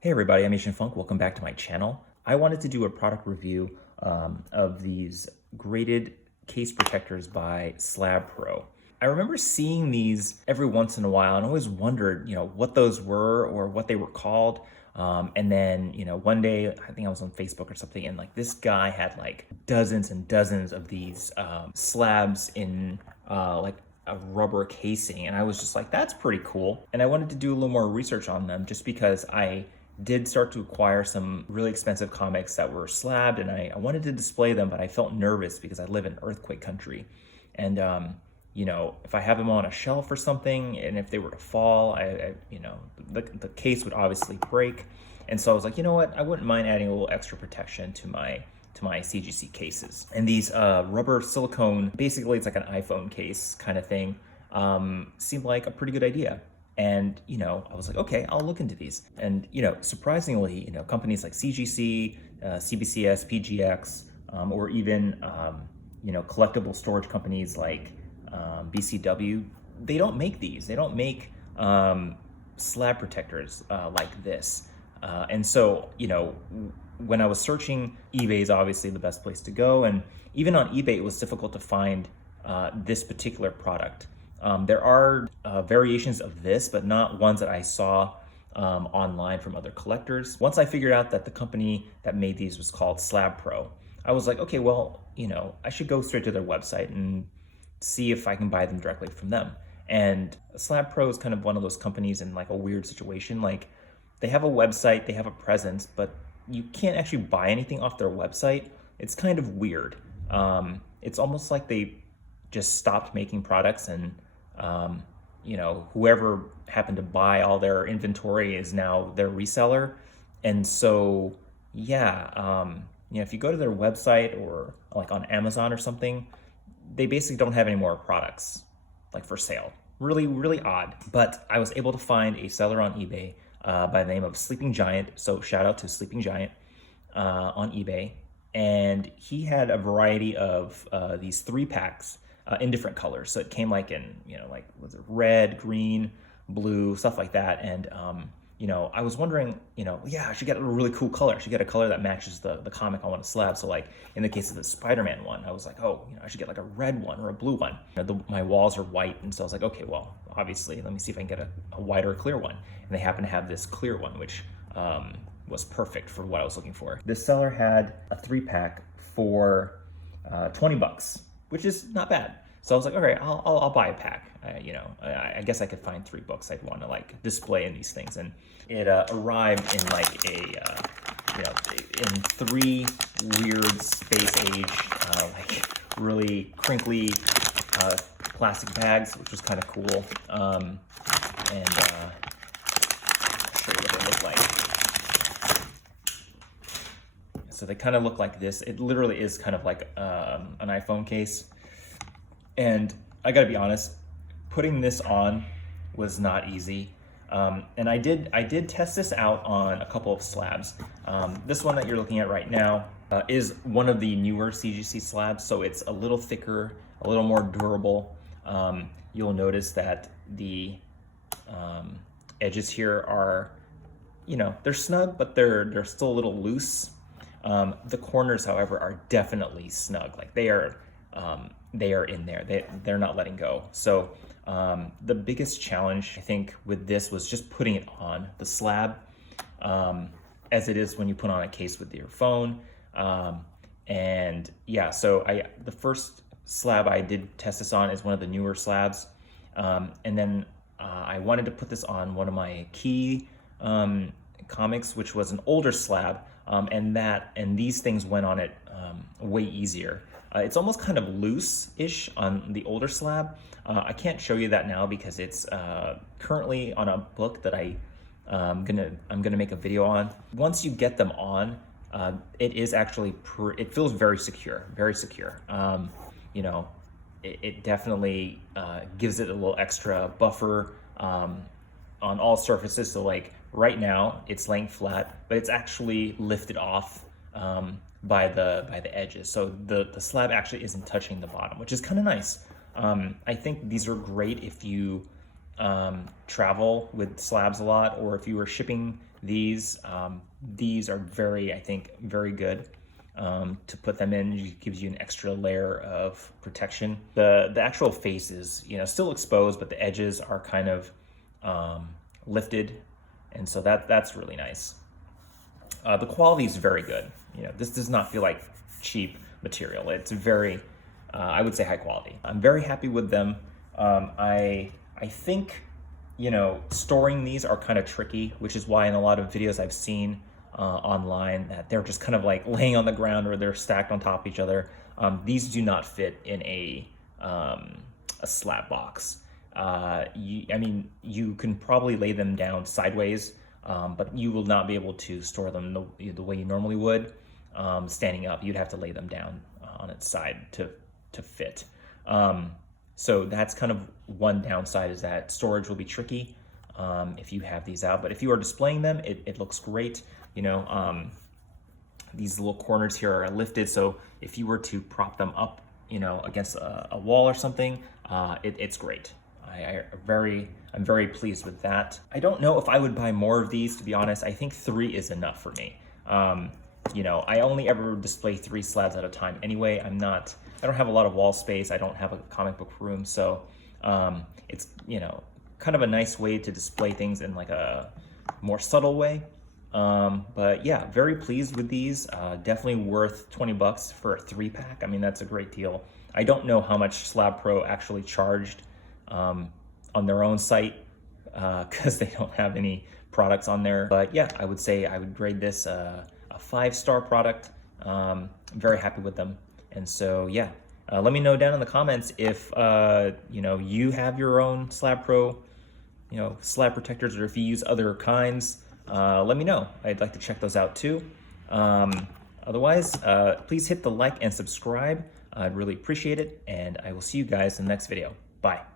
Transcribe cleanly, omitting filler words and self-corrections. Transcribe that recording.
Hey everybody, I'm Asian Funk. Welcome back to my channel. I wanted to do a product review of these graded case protectors by Slab-Pro. I remember seeing these every once in a while and always wondered, what those were or what they were called. And then, one day I think I was on Facebook or something, and like this guy had like dozens and dozens of these slabs in like a rubber casing, and I was just like, that's pretty cool. And I wanted to do a little more research on them just because I did start to acquire some really expensive comics that were slabbed, and I wanted to display them, but I felt nervous because I live in earthquake country. And, if I have them on a shelf or something, and if they were to fall, the case would obviously break. And so I was like, you know what, I wouldn't mind adding a little extra protection to my CGC cases. And these rubber silicone, basically it's like an iPhone case kind of thing, seemed like a pretty good idea. And, I was like, okay, I'll look into these. And, surprisingly, companies like CGC, CBCS, PGX, or even, collectible storage companies like BCW, they don't make these. They don't make slab protectors like this. And so, when I was searching, eBay is obviously the best place to go. And even on eBay, it was difficult to find this particular product. There are variations of this, but not ones that I saw online from other collectors. Once I figured out that the company that made these was called Slab-Pro, I was like, okay, well, I should go straight to their website and see if I can buy them directly from them. And Slab-Pro is kind of one of those companies in like a weird situation. Like, they have a website, they have a presence, but you can't actually buy anything off their website. It's kind of weird. It's almost like they just stopped making products, and whoever happened to buy all their inventory is now their reseller. And so, if you go to their website or like on Amazon or something, they basically don't have any more products like for sale. Really, really odd. But I was able to find a seller on eBay by the name of Sleeping Giant. So shout out to Sleeping Giant on eBay. And he had a variety of these 3-packs in different colors. So it came like in, was it red, green, blue, stuff like that. And, I was wondering, I should get a really cool color. I should get a color that matches the comic I want to slab. So like in the case of the Spider-Man one, I was like, I should get like a red one or a blue one. My walls are white. And so I was like, okay, well, obviously, let me see if I can get a white or a clear one. And they happen to have this clear one, which was perfect for what I was looking for. This seller had a 3-pack for $20, which is not bad. So I was like, all right, I'll buy a pack. I guess I could find 3 books I'd want to like display in these things. And it arrived in like in 3 weird space age, like really crinkly plastic bags, which was kind of cool. And I'll show you what they look like. So they kind of look like this. It literally is kind of like an iPhone case. And I gotta be honest, putting this on was not easy. And I did test this out on a couple of slabs. This one that you're looking at right now is one of the newer CGC slabs, so it's a little thicker, a little more durable. You'll notice that the edges here are, they're snug, but they're still a little loose. The corners, however, are definitely snug. Like they are in there. They're not letting go. So the biggest challenge, I think, with this was just putting it on the slab, as it is when you put on a case with your phone. So the first slab I did test this on is one of the newer slabs. And then I wanted to put this on one of my key comics, which was an older slab. And these things went on it way easier. It's almost kind of loose-ish on the older slab. I can't show you that now because it's currently on a book that I'm gonna make a video on. Once you get them on, it is actually it feels very secure, very secure. It definitely gives it a little extra buffer on all surfaces. So like right now it's laying flat, but it's actually lifted off by the edges. So the slab actually isn't touching the bottom, which is kind of nice. I think these are great if you travel with slabs a lot, or if you were shipping these are very, I think, very good. To put them in, it gives you an extra layer of protection. The actual face is, you know, still exposed, but the edges are kind of lifted, and so that's really nice. The quality is very good. You know, this does not feel like cheap material. It's very, I would say, high quality. I'm very happy with them. I think, you know, storing these are kind of tricky, which is why in a lot of videos I've seen online that they're just kind of like laying on the ground or they're stacked on top of each other. These do not fit in a slab box. I mean, you can probably lay them down sideways, but you will not be able to store them the way you normally would. Standing up, you'd have to lay them down on its side to fit. So that's kind of one downside, is that storage will be tricky if you have these out. But if you are displaying them, it looks great. You know, these little corners here are lifted, so if you were to prop them up, you know, against a wall or something, it's great. I'm very pleased with that. I don't know if I would buy more of these, to be honest. I think 3 is enough for me. You know, I only ever display 3 slabs at a time anyway. I don't have a lot of wall space. I don't have a comic book room, so it's, you know, kind of a nice way to display things in like a more subtle way. But yeah, very pleased with these. Definitely worth 20 bucks for a 3-pack. I mean, that's a great deal. I don't know how much Slab-Pro actually charged on their own site, because they don't have any products on there. But yeah, I would say I would grade this a 5-star product. Very happy with them. And so yeah, let me know down in the comments if you know, you have your own Slab-Pro, you know, slab protectors, or if you use other kinds. Let me know. I'd like to check those out too. Otherwise, please hit the like and subscribe. I'd really appreciate it, and I will see you guys in the next video. Bye.